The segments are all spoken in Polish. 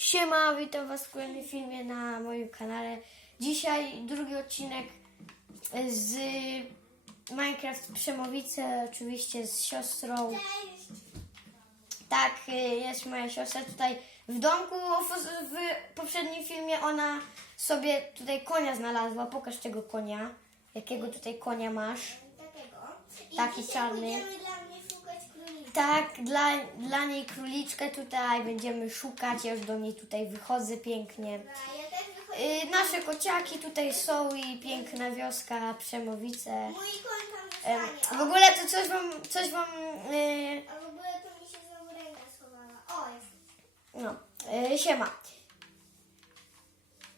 Siema, witam Was w kolejnym filmie na moim kanale. Dzisiaj drugi odcinek z Minecraft Przemowice, oczywiście z siostrą. Tak, y, jest moja siostra tutaj w domku. W, poprzednim filmie ona sobie tutaj konia znalazła. Pokaż tego konia. Jakiego tutaj konia masz? Taki czarny. Będziemy dla mnie szukać królika. Tak, dla, dla niej króliczkę tutaj będziemy szukać. Ja już do niej tutaj wychodzę pięknie. Y, nasze kociaki tutaj są i piękna wioska, Przemowice. Mój koń tam w zostanie. ogóle to coś wam, coś wam, y, A w ogóle to mi się znowu ręka schowała. O, jest. no, y, siema.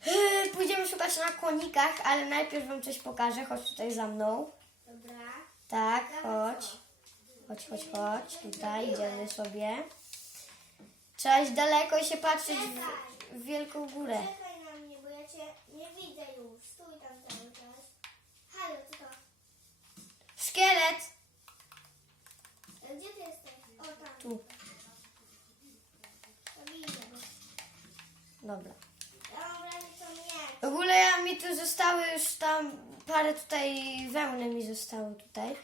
Y, Pójdziemy szukać na konikach, ale najpierw wam coś pokażę. Chodź tutaj za mną. Dobra. Tak, chodź. Chodź, chodź, chodź. Tutaj idziemy sobie. Trzeba iść daleko i się patrzeć w, w wielką górę. Czekaj na mnie, bo ja cię nie widzę już. Stój tam cały czas. Halo, co to? Szkielet! E, Gdzie ty jesteś? O, tam. Tu, To widzę. dobra. Że to mnie. W ogóle ja, mi tu zostały już tam parę tutaj wełny mi zostało tutaj.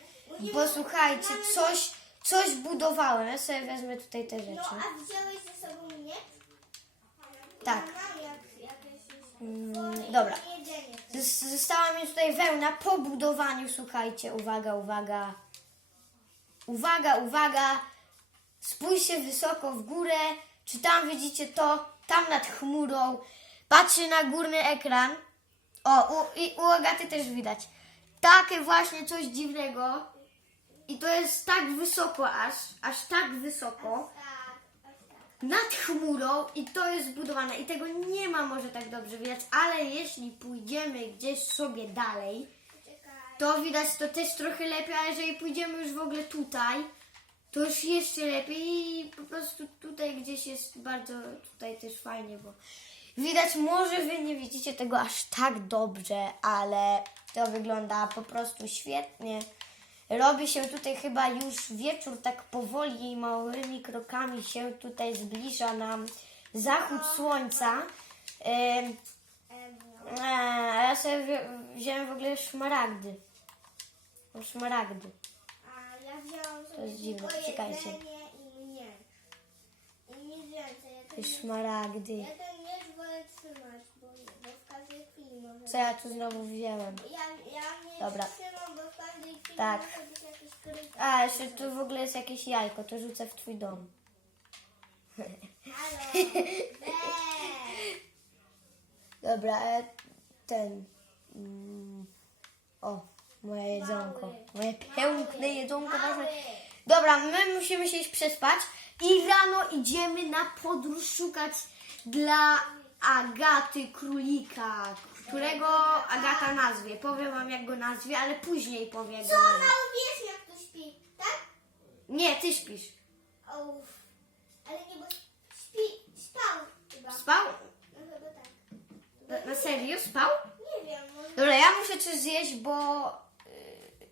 Bo słuchajcie, coś, coś budowałem. Ja sobie wezmę tutaj te No, rzeczy. a wziąłeś ze sobą mnie? Tak. Ja mam jak, jakieś już... Mm, dobra. Jedzenie. Zos- Została mi tutaj wełna po budowaniu, słuchajcie, uwaga, uwaga. Uwaga, uwaga. Spójrzcie wysoko w górę. Czy tam widzicie to? Tam nad chmurą. Patrzcie na górny ekran. O, u, i u Agaty też widać. Takie właśnie coś dziwnego. I to jest tak wysoko aż, aż tak wysoko. Tak, tak. Nad chmurą i to jest zbudowane. I tego nie ma może tak dobrze widać, ale jeśli pójdziemy gdzieś sobie dalej, to widać to też trochę lepiej, a jeżeli pójdziemy już w ogóle tutaj, to już jeszcze lepiej i po prostu tutaj gdzieś jest bardzo, tutaj też fajnie, bo widać, może wy nie widzicie tego aż tak dobrze, ale to wygląda po prostu świetnie. Robi się tutaj chyba już wieczór, tak powoli, małymi krokami się tutaj zbliża nam zachód słońca. No. a ja sobie wzi- wziąłem w ogóle szmaragdy. Mam szmaragdy. A ja wziąłam sobie jest dziwne, czekajcie. i miecz. I nic więcej. Ja Te ten, szmaragdy. ja ten miecz wolę trzymać, bo, bo w każdej chwili może... Co ja tu znowu wziąłem? Ja, ja miecz Dobra. trzymam, bo w każdej chwili Tak. A, jeszcze tu w ogóle jest jakieś jajko, to rzucę w twój dom. Halo! Dobra, e, ten... Mm, o, moje jedzonko. Moje piękne jedzonko. Mały! Dobra, my musimy się iść przespać i rano idziemy na podróż szukać dla Agaty Królika, którego Agata nazwie. Powiem wam jak go nazwie, ale później powiem Co? Na uwierz jak tu śpi, tak? Nie, ty śpisz. Uff. Ale nie, bo śpi, spał chyba. Spał? No chyba tak. Na, na serio? Spał? Nie wiem, może... Dobra, ja muszę coś zjeść, bo... yy,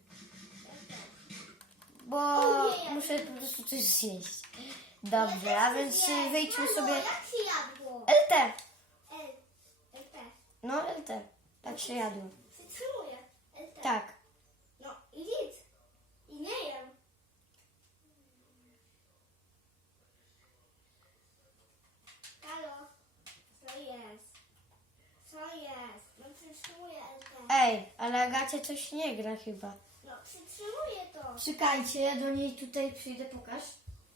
Bo Ojej, muszę po prostu coś zjeść. Dobra, więc y, wyjdźmy sobie... Jak się jadło? LT. No, LT. Tak się jadło. Przytrzymuję. LT. Tak. No i nic. I nie jem. Halo? Co jest? Co jest? No przytrzymuję LT. Ej, ale Agacie coś nie gra chyba. No przytrzymuję to. Czekajcie, ja do niej tutaj przyjdę, pokaż.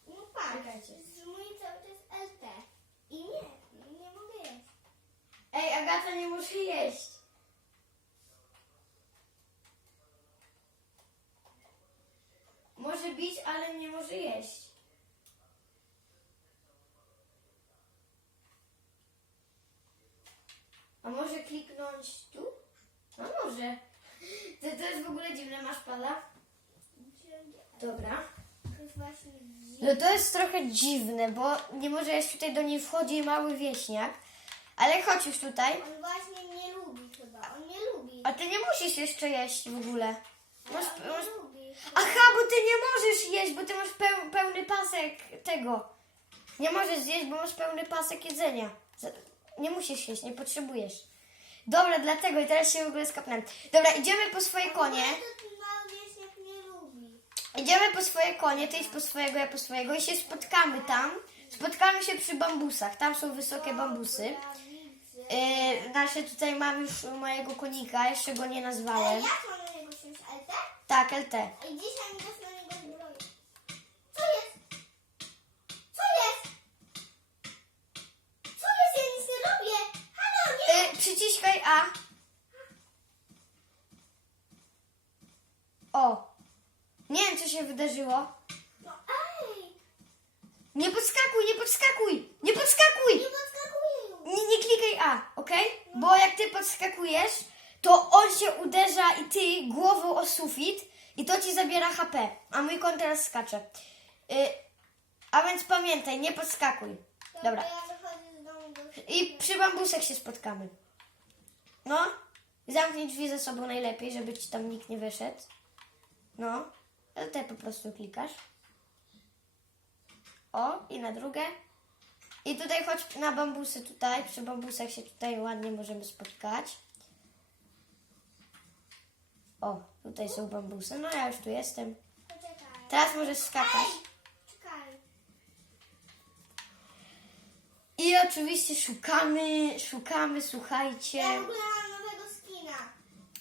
No patrz. Czekajcie. Przytrzymuję cały czas LT. I nie. Ej, Agata nie może jeść. Może bić, ale nie może jeść. A może kliknąć tu? No może. To, to jest w ogóle dziwne, masz pada? Dobra. No to jest trochę dziwne, bo nie może jeść tutaj do niej wchodzi mały wieśniak. Ale chodź już tutaj. On właśnie mnie lubi chyba. On mnie lubi. A ty nie musisz jeszcze jeść w ogóle. Masz, On masz... mnie lubi. Aha, bo ty nie możesz jeść, bo ty masz peł, pełny pasek tego. Nie możesz zjeść, bo masz pełny pasek jedzenia. Nie musisz jeść, nie potrzebujesz. Dobra, dlatego i teraz się w ogóle skapnę. Dobra, idziemy po swoje konie. Nie. Idziemy po swoje konie, ty idź po swojego, ja po swojego i się spotkamy tam. Spotkamy się przy bambusach. Tam są wysokie bambusy. Yy, nasze tutaj mam już mojego konika, jeszcze go nie Ale nazwałem. jak mam na niego siąść? LT? Tak, LT. I dzisiaj mi na niego zbroję. Co jest? Co jest? Co jest? Ja nic nie robię. Halo, nie. Yy, przyciskaj A. O. Nie wiem, co się wydarzyło. No ej. Nie podskakuj, nie podskakuj! Nie podskakuj! Nie podskakuję już. Nie, nie klikaj A, ok? Bo jak ty podskakujesz, to on się uderza i ty głową o sufit i to ci zabiera HP. A mój kon teraz skacze. Y, a więc pamiętaj, nie podskakuj. Dobra. I przy bambusach się spotkamy. No. Zamknij drzwi za sobą najlepiej, żeby ci tam nikt nie wyszedł. No. Ale te po prostu klikasz. O, i na drugie. I tutaj chodź na bambusy tutaj. Przy bambusach się tutaj ładnie możemy spotkać. O, tutaj są bambusy. No ja już tu jestem. Poczekaj. Teraz możesz skakać. Czekaj. I oczywiście szukamy, szukamy, słuchajcie. Ja w ogóle mam nowego skina.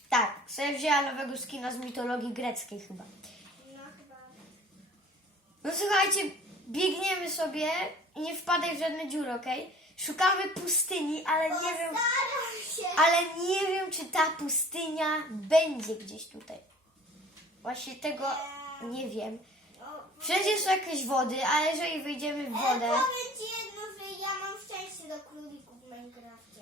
Tak, sobie wzięła nowego skina z mitologii greckiej chyba. No chyba. No słuchajcie, biegniemy sobie i nie wpadaj w żadne dziury, okej? Szukamy pustyni, ale nie wiem, się. ale nie wiem, czy ta pustynia będzie gdzieś tutaj. Właśnie tego nie wiem. Wszędzie są jakieś wody, ale jeżeli wyjdziemy w Ale wodę, powiem ci jedno, że ja mam szczęście do królików w Minecrafcie.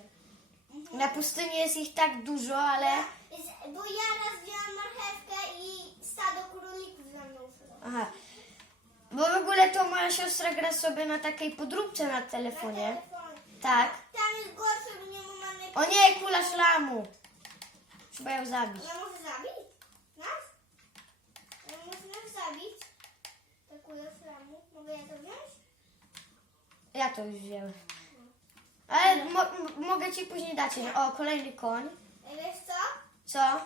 Mhm. na pustyni jest ich tak dużo, ale... Jest- Bo ja raz wzięłam marchewkę i stado królików za mną szło. Aha. Bo w ogóle to moja siostra gra sobie na takiej podróbce na telefonie. Tak. Tam jest gorsze, bo nie ma mamy... O nie, kula szlamu! Trzeba ją zabić. Ja może zabić? Nas? Ja może nas zabić? Takuję flamu. Mogę ja to wziąć? Ja to już wziąłem. Ale mo- mogę ci później dać. O, kolejny koń. Wiesz co? Co?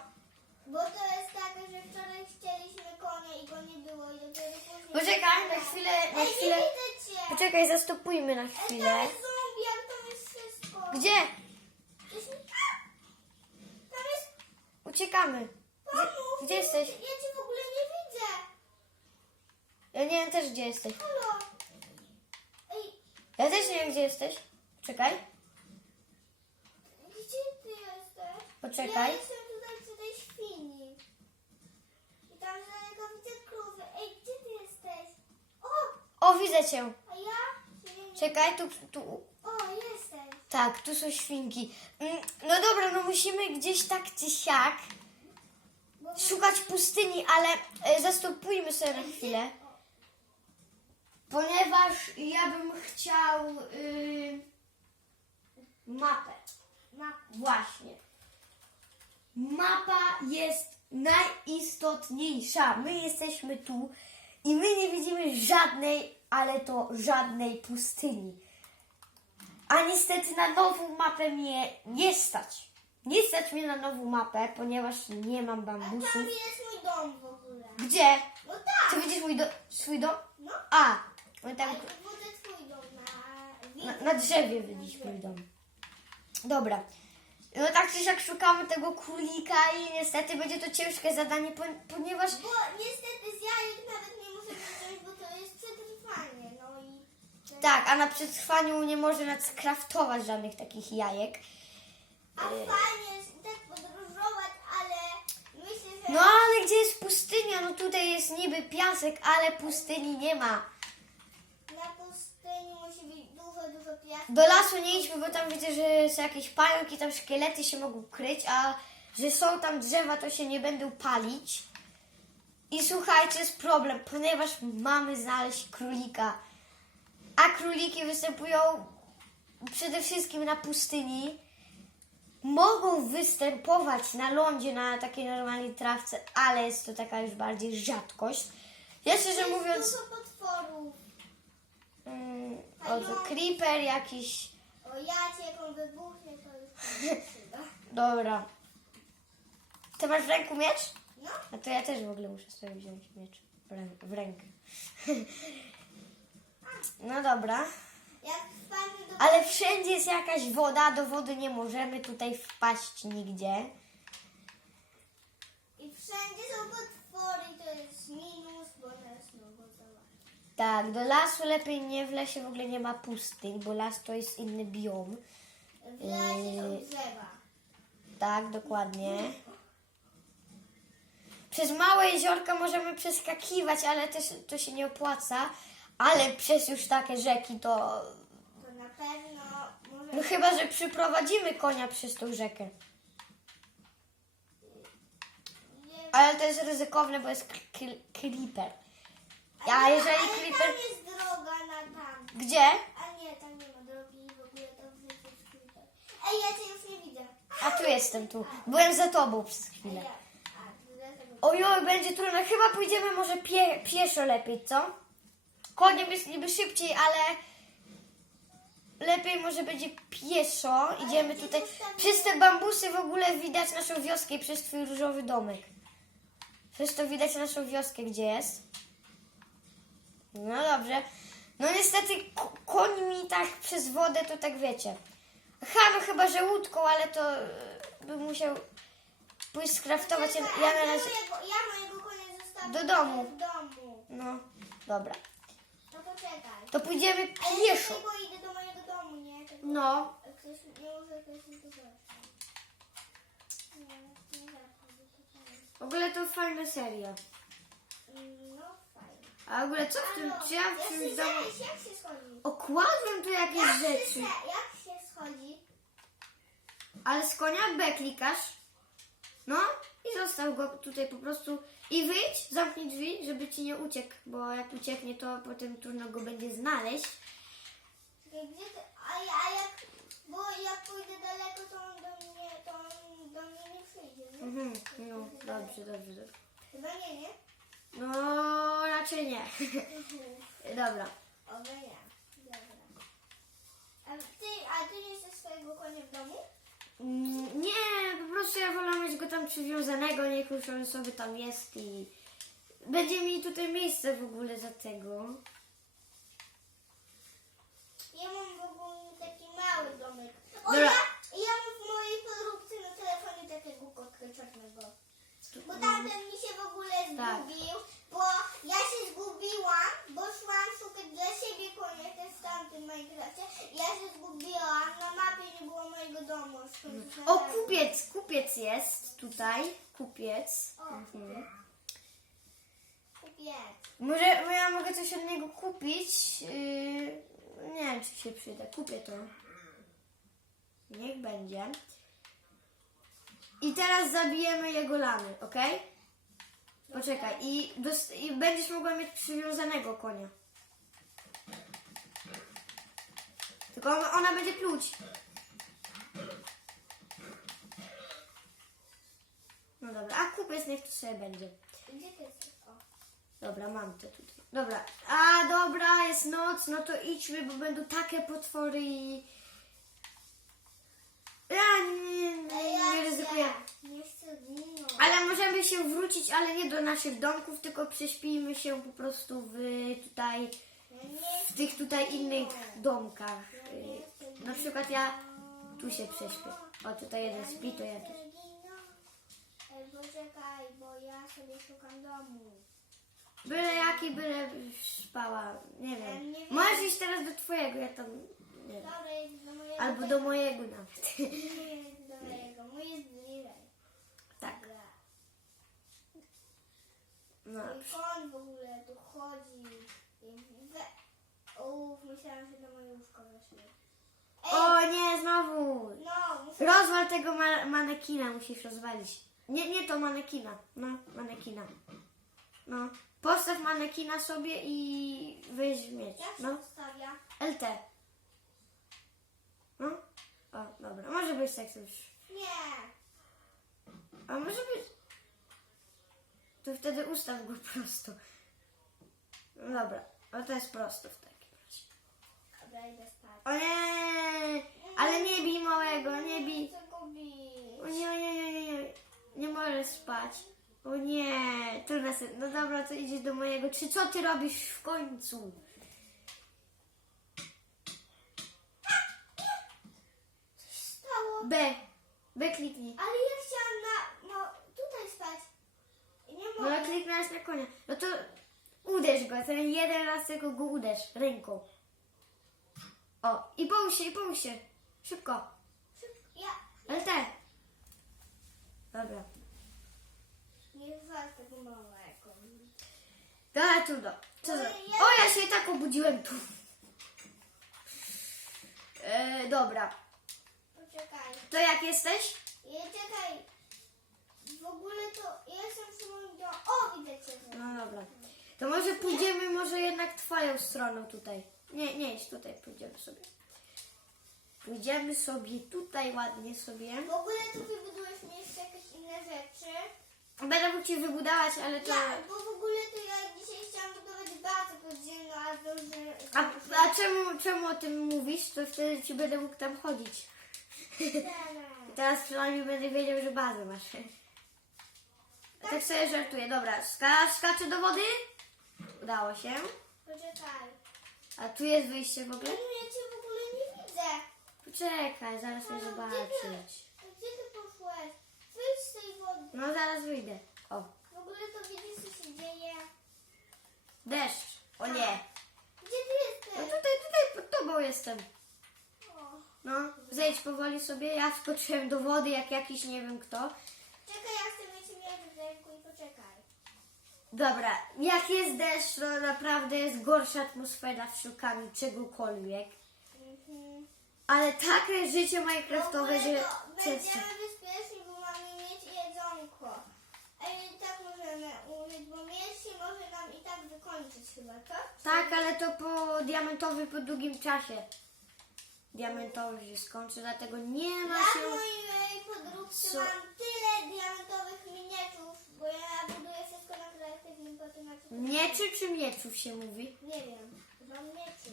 Bo to jest tak, że wczoraj chcieliśmy konia i go nie było i dopiero później... Poczekaj na chwilę, na Ej, chwilę. nie widzę cię! Poczekaj, zastopujmy na Ej, chwilę. tam jest zombie, ale tam jest wszystko. Gdzie? Jest... A! Tam jest... Uciekamy. Pomóż Gdzie mi. jesteś? Ja cię w ogóle nie widzę. Ja nie wiem też gdzie jesteś. Halo. Ej, Ja też nie wiem gdzie jesteś. Czekaj. gdzie ty jesteś? Poczekaj. Ja jestem przy tej świni. I tam z daleka widzę krówę. Ej, gdzie ty jesteś? O, widzę cię. a ja? Czekaj, tu, tu. O, jesteś. Tak, tu są świnki. Mm, No dobra, no musimy gdzieś tak czy siak szukać pustyni, ale e, zastopujmy sobie na chwilę. Ponieważ ja bym chciał y, mapę. Ma... Właśnie. Mapa jest najistotniejsza. My jesteśmy tu i my nie widzimy żadnej, ale to żadnej pustyni. A niestety na nową mapę mnie nie stać. Nie stać mnie na nową mapę, ponieważ nie mam A bambusów. tam jest mój dom w ogóle. Gdzie? No tak. Czy widzisz mój do, swój dom? No. A, tam Ale to będzie twój dom na... na, na drzewie widzisz mój dom. Dobra. No tak czy siak szukamy tego królika i niestety będzie to ciężkie zadanie, po- ponieważ Bo niestety z jajek nawet nie możemy wziąć, bo to jest przetrwanie. No i... tak, a na przetrwaniu nie można skraftować żadnych takich jajek. A fajnie jest tak podróżować, ale myślę, że... No ale gdzie jest pustynia? No tutaj jest niby piasek, ale pustyni nie ma. Na pustyni musi być dużo, dużo piasku. Do lasu nie idźmy, bo tam widzę, że są jakieś pająki, tam szkielety się mogą kryć, a że są tam drzewa, to się nie będą palić. I słuchajcie, jest problem, ponieważ mamy znaleźć królika. A króliki występują przede wszystkim na pustyni. Mogą występować na lądzie, na takiej normalnej trawce, ale jest to taka już bardziej rzadkość. Ja szczerze Jest mówiąc, dużo potworów. Mm, o, to creeper jakiś. O ja cię jaką wybuchnie, to już. Dobra. Ty masz w ręku miecz? No, A to ja też w ogóle muszę sobie wziąć miecz w rękę. No dobra. Ale wszędzie jest jakaś woda, do wody nie możemy tutaj wpaść nigdzie. I wszędzie są potwory, to jest minus, bo teraz mogą zobaczyć. Tak, do lasu lepiej nie, w lesie w ogóle nie ma pustyń, bo las to jest inny biom. W lesie są drzewa. Tak, dokładnie. Przez małe jeziorka możemy przeskakiwać, ale też to się nie opłaca. Ale przez już takie rzeki to... To na pewno może... No chyba, że przyprowadzimy konia przez tą rzekę. Ale to jest ryzykowne, bo jest creeper. A jeżeli ale creeper... tam jest droga na tam. Gdzie? A nie, tam nie ma drogi w ogóle to w życiu jest creeper. Ej, ja cię już nie widzę. A tu jestem, tu. Byłem za tobą przez Ej, chwilę. ja. A, tu dlatego... Ojoj, będzie trudno. Chyba pójdziemy może pie, pieszo lepiej, co? Koniem jest niby szybciej, ale lepiej może będzie pieszo. Idziemy tutaj. Przez te bambusy w ogóle widać naszą wioskę i przez twój różowy domek. Przez to widać naszą wioskę, gdzie jest. No dobrze. No niestety ko- koń mi tak przez wodę to tak wiecie. Ha, no chyba, że łódką, ale to e, bym musiał pójść skraftować. Ja, ja na razie... Ja mojego konia zostawię Do domu. No, dobra. No poczekaj. To pójdziemy Ale pieszo. ja tylko idę do mojego domu, nie? Tylko No, Ktoś, nie może ktoś mi tu zostać. Nie, nie zachodzi, to fajnie. w ogóle to fajna seria. Mm, No fajnie. A w ogóle co w tym, Halo, czy ja w domu... Jak się schodzi? Okładłem tu jakieś Jak się, rzeczy. se- jak się schodzi? Ale z konia B klikasz. No i zostaw go tutaj po prostu. I wyjdź, zamknij drzwi, żeby ci nie uciekł, bo jak ucieknie, to potem trudno go będzie znaleźć. Gdzie ty? A, ja, a jak, bo jak pójdę daleko, to on do mnie, to on do mnie nie przyjdzie, nie? Mhm, no, dobrze, dobrze, dobrze. Chyba nie, nie? No, raczej nie. Dobra. Oby nie. Dobra. A ty, a ty nie chcesz swojego konia w domu? Mm, Nie, po prostu ja wolę mieć go tam przywiązanego, niech już on sobie tam jest i będzie mi tutaj miejsce w ogóle za tego. Ja mam w ogóle taki mały domek. O, Dobra. ja, ja mam w mojej podróbce na telefonie takiego kotka czarnego. Bo tamten mi się w ogóle Tak. zgubił, bo ja się zgubiłam, bo szłam szukać dla siebie konia też w tamtym Minecrafcie. Ja się zgubiłam, na mapie nie było mojego domu. skąd O, kupiec, kupiec jest tutaj, kupiec. Mhm. Może bo ja mogę coś od niego kupić. Yy, nie wiem, czy się przyda. Kupię to. Niech będzie. I teraz zabijemy jego lamy, ok? Poczekaj. I, I będziesz mogła mieć przywiązanego konia. Tylko ona będzie pluć. No dobra, a kupiec niech tu sobie będzie. Gdzie ty jesteś? O. Dobra, mam to tutaj. Dobra. A dobra, jest noc, no to idźmy, bo będą takie potwory i. Ja nie, nie, nie ryzykuję. Nie chcę. Ale możemy się wrócić, ale nie do naszych domków, tylko prześpijmy się po prostu w tutaj, w tych tutaj innych domkach. Na przykład ja tu się prześpię. O, tutaj jeden śpi, to ja tu. Poczekaj, bo ja sobie szukam domu. Byle jaki, byle spała. Nie wiem. nie wiem. Możesz iść teraz do twojego, ja tam. Nie wiem. Dobra, jest do mojego. Albo do mojego nawet. Nie jest do mojego. Mój jest bliżej. Tak. Dobra. No. I koń w ogóle tu chodzi. I we... Uff, myślałam, że do mojego łóżka weszły. Ej, O nie, znowu! no, muszę... Rozwal tego ma manekina, musisz rozwalić. Nie, nie to manekina. No, manekina. No. Postaw manekina sobie i weź mieć. Jak się No. ustawia? LT. No. O, dobra. Może być tak już. Nie. A może być. To wtedy ustaw go prosto. No dobra. No to jest prosto w takim razie. Dobra, idę spać. O nie! Ale nie bij małego, nie bij. O nie, o nie, nie, nie, nie. Nie możesz spać. O nie, to następne. No dobra, to idziesz do mojego. Czy co ty robisz w końcu? Coś stało. B. B kliknij. Ale ja chciałam na, no, tutaj spać. I nie No mogę. ale kliknąłeś na konia. No to uderz go. Ten jeden raz tylko go uderz ręką. O, i połóż się, i połóż się. Szybko. Ja Ale te. Dobra. nie wal tego małego. Dobra, trudno. Co za... O, ja się tak obudziłem tu. E, dobra. Poczekaj. To jak jesteś? Ja czekaj. W ogóle to ja jestem w domu. O, widzę cię. No dobra. To może pójdziemy może jednak twoją stroną tutaj. Nie, nie idź tutaj, pójdziemy sobie. Pójdziemy sobie tutaj ładnie sobie. W ogóle tu wybudujesz mi jeszcze jakieś inne rzeczy. Będę mógł ci wybudować, ale to... Ja, bo w ogóle to ja dzisiaj chciałam budować bazę podziemną, a zdążę... A, a czemu, czemu o tym mówisz? To wtedy ci będę mógł tam chodzić. Teraz przynajmniej będę wiedział, że bazę masz. Tak sobie żartuję. Dobra, ska, skaczę do wody. Udało się. Poczekaj. A tu jest wyjście w ogóle? ja cię w ogóle nie widzę. Poczekaj, zaraz mnie zobaczyć. Gdzie ty, gdzie ty poszłeś? Wyjdź z tej wody. No zaraz wyjdę. O, W ogóle to widzisz, co się dzieje. deszcz. O nie. Gdzie ty No jesteś? tutaj, tutaj pod tobą jestem. O. No, zejdź powoli sobie. Ja wskoczyłem do wody jak jakiś nie wiem kto. Czekaj, ja chcę mieć miecz w ręku i poczekaj. Dobra, jak jest deszcz, to naprawdę jest gorsza atmosfera w szukaniu czegokolwiek. Mhm. Ale takie życie minecraftowe, W że... ogóle to. Będziemy bezpieczni, bo mamy mieć jedzonko. A i tak możemy umrzeć, bo mieć się może nam i tak wykończyć chyba, tak? Tak, ale to po diamentowy po długim czasie. Diamentowy się skończy, dlatego nie ma Ja w się... mojej podróbce Co? mam tyle diamentowych miniaturów, bo ja buduję wszystko na kreatywnym co- Mieczy czy mieczów się mówi? Nie wiem, chyba mieczy.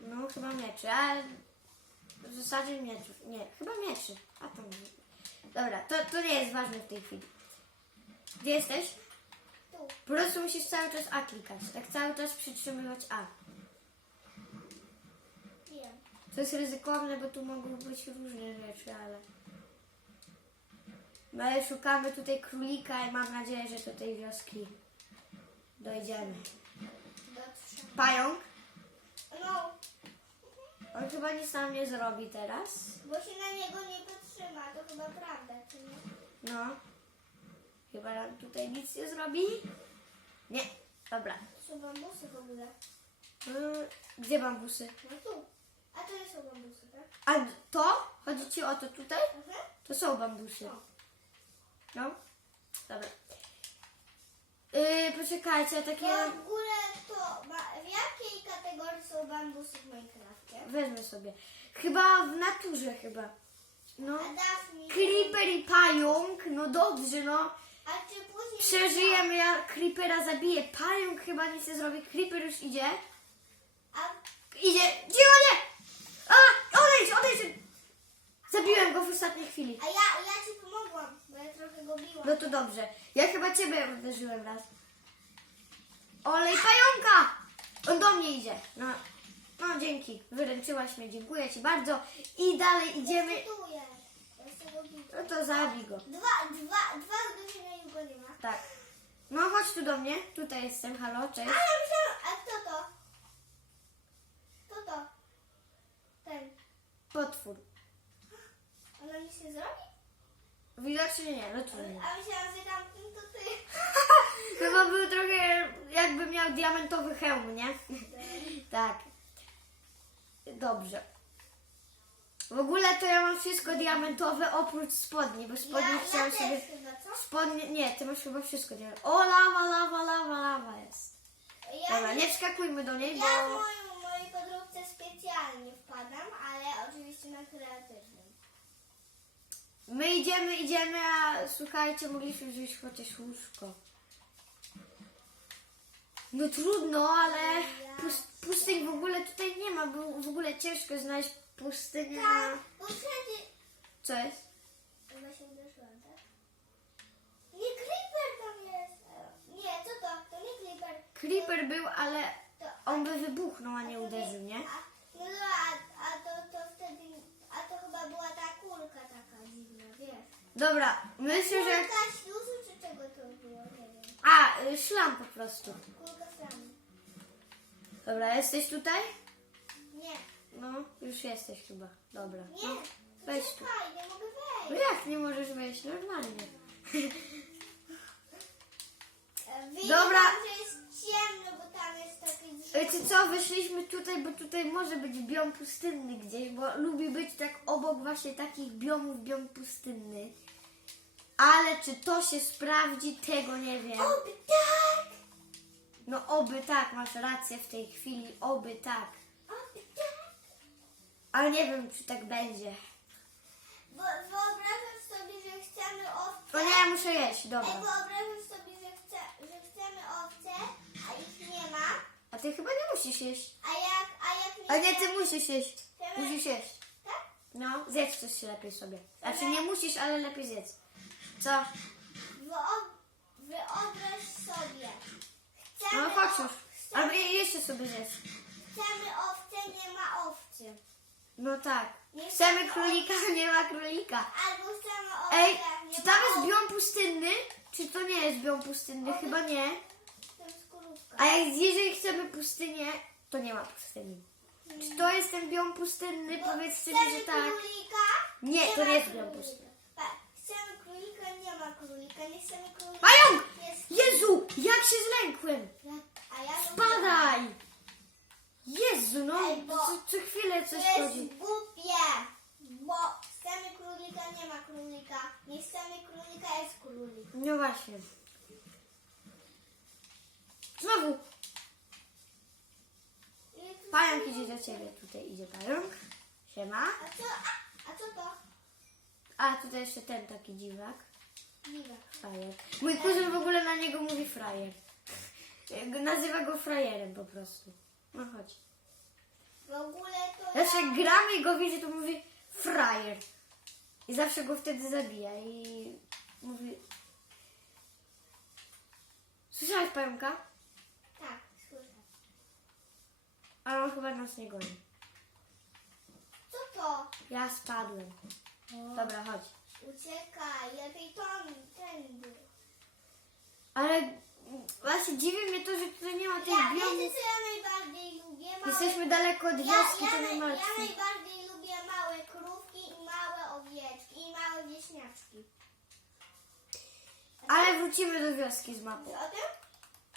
No chyba mieczy, a w zasadzie mieczów. Nie, chyba mieczy. A to nie. Dobra, to, to nie jest ważne w tej chwili. Gdzie jesteś? Po prostu musisz cały czas A klikać. Tak cały czas przytrzymywać A. Wiem. To jest ryzykowne, bo tu mogą być różne rzeczy, ale... No ale szukamy tutaj królika i mam nadzieję, że do tej wioski dojdziemy. Dotrze. Pająk? No, On chyba nic nam nie zrobi teraz. bo się na niego nie potrzyma, to chyba prawda, czy nie? No. Chyba nam tutaj nic nie zrobi. Nie. Dobra. To są bambusy w ogóle. Mm, Gdzie bambusy? No tu. A to nie są bambusy, tak? A to? Chodzi ci o to tutaj? Mhm. To są bambusy. No. Dobra. Yy, poczekajcie, ja takie... To w ogóle to, w jakiej kategorii są bambusy w Minecrafcie? Wezmę sobie. Chyba w naturze chyba. No. A. Creeper i pająk, no dobrze, no. Przeżyjemy, ja Creepera zabiję. Pająk chyba nic nie zrobi. Creeper już idzie. Idzie. Cicho, nie! A! Odejdź, odejdź! Zabiłem go w ostatniej chwili. a ja, ja ci pomogłam, bo ja trochę go biłam. No to dobrze. Ja chyba ciebie uderzyłem raz. Olej pająka! On do mnie idzie. No, no dzięki. Wyręczyłaś mnie, dziękuję ci bardzo. I dalej idziemy. Ja chcę go bić. No to zabij go. Dwa, dwa, dwa uderzenia i go nie ma. Tak. No chodź tu do mnie. Tutaj jestem, halo, A cześć. ja myślałam, a kto to? Kto to? Ten. Potwór. Ona nic nie zrobi? Widocznie nie, no trudno. A myślałam, że tamten to ty. Chyba był trochę jakby miał diamentowy hełm, nie? tak. Dobrze. W ogóle to ja mam wszystko diamentowe oprócz spodni, bo Ja, spodnie ja chciałam też sobie... chyba, co? Spodnie... Nie, ty masz chyba wszystko diamentowe. O, lawa, lawa, lawa, lawa jest. Ja, Dobra, nie wskakujmy do niej, ja w bo... moją, mojej podróbce specjalnie wpadam, ale oczywiście na kreatywnym. My idziemy, idziemy, a słuchajcie, mogliśmy wziąć chociaż łóżko. No trudno, ale pus- pustyń w ogóle tutaj nie ma, bo w ogóle ciężko znaleźć pustynię na... Tak, bo wszędzie... Co jest? Się tak? Nie, Creeper tam jest. Nie, co to? To nie Creeper. Creeper był, ale To, on by wybuchnął, a nie uderzył, nie? A, no dobra, a, a to, to wtedy... A to chyba była ta kulka taka dziwna, wiesz? Dobra, myślę, że... Kulka śluzu czy czego to było? Nie wiem. A, y, szlam po prostu. Kulka flamy. Dobra, jesteś tutaj? No, już jesteś chyba. Dobra. nie. No, weź tu. Czekaj, nie mogę No wejść. jak nie możesz wejść? Normalnie. E, Dobra. Tam, że jest ciemno, bo tam jest taki Wiecie co, wyszliśmy tutaj, bo tutaj może być biom pustynny gdzieś, bo lubi być tak obok właśnie takich biomów, biom pustynny. Ale czy to się sprawdzi, tego nie wiem. Oby tak! No oby tak, masz rację w tej chwili, oby tak. Ale nie wiem, czy tak będzie. Bo wyobrażasz sobie, że chcemy owce. O nie, ja muszę jeść, Ej, dobra. wyobrażasz sobie, że, chce, że chcemy owce, a ich nie ma. A ty chyba nie musisz jeść. A jak, a jak nie A nie, ty musisz jeść. Musisz jeść. Tak? No, zjedz coś lepiej sobie. Znaczy nie musisz, ale lepiej zjedz. Co? Wyob- wyobraź sobie. Chcemy No chodź o- już. Albo je- jeszcze sobie zjedz. chcemy owce, nie ma owcy. No tak. Nie Chcemy chcemy królika, nie ma królika. Albo chcemy Ej, nie czy ma tam jest biom pustynny? Czy to nie jest biom pustynny? Chyba nie. To jest krówka. A jak, jeżeli chcemy pustynię, to nie ma pustyni. Czy to jest ten biom pustynny? Bo Powiedzcie mi, chcemy że tak. Królika, Nie, to ma nie jest biom królika. pustynny. Tak, chcemy królika, nie ma królika. Nie chcemy królika. Pająk! Jest... Jezu, jak się zlękłem! A ja Spadaj! Jezu, no, Ej, bo- co, co chwilę To coś jest chodzi. głupie, bo chcemy królika, nie ma królika. Nie chcemy królika, jest królik. No właśnie. Znowu, I pająk idzie do ciebie. Tutaj idzie pająk. Siema. A co, a, a co to? A tutaj jeszcze ten taki dziwak. Miwa. Frajer. Mój kuzyn w ogóle na niego mówi frajer. Nazywa go frajerem po prostu. No chodź. W ogóle to Zawsze ja... gramy i go widzi, to mówi frajer. I zawsze go wtedy zabija i mówi... Słyszałeś pająka? Tak, słyszę. Ale on chyba nas nie goni. Co to? Ja spadłem. Dobra, chodź. Uciekaj, lepiej ton, tędy. Ale mm, właśnie dziwi mnie to, że tutaj nie ma tych Ja, wiecie biomów. co ja najbardziej lubię? Małe... Jesteśmy daleko od ja, wioski, ja, to naj- nie ja martwi. najbardziej lubię małe krówki i małe owieczki i małe wieśniaczki. Ale wrócimy do wioski z mapą. O tym?